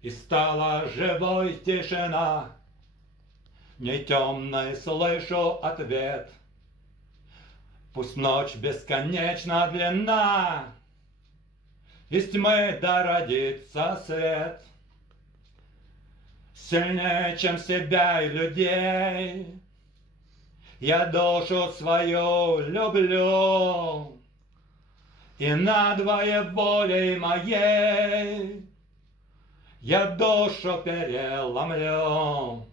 И стала живой тишина, не темной слышу ответ. Пусть ночь бесконечно длинна, из тьмы да родится свет. Сильнее, чем себя и людей, я душу свою люблю, и надвое волей моей я душу переломлю.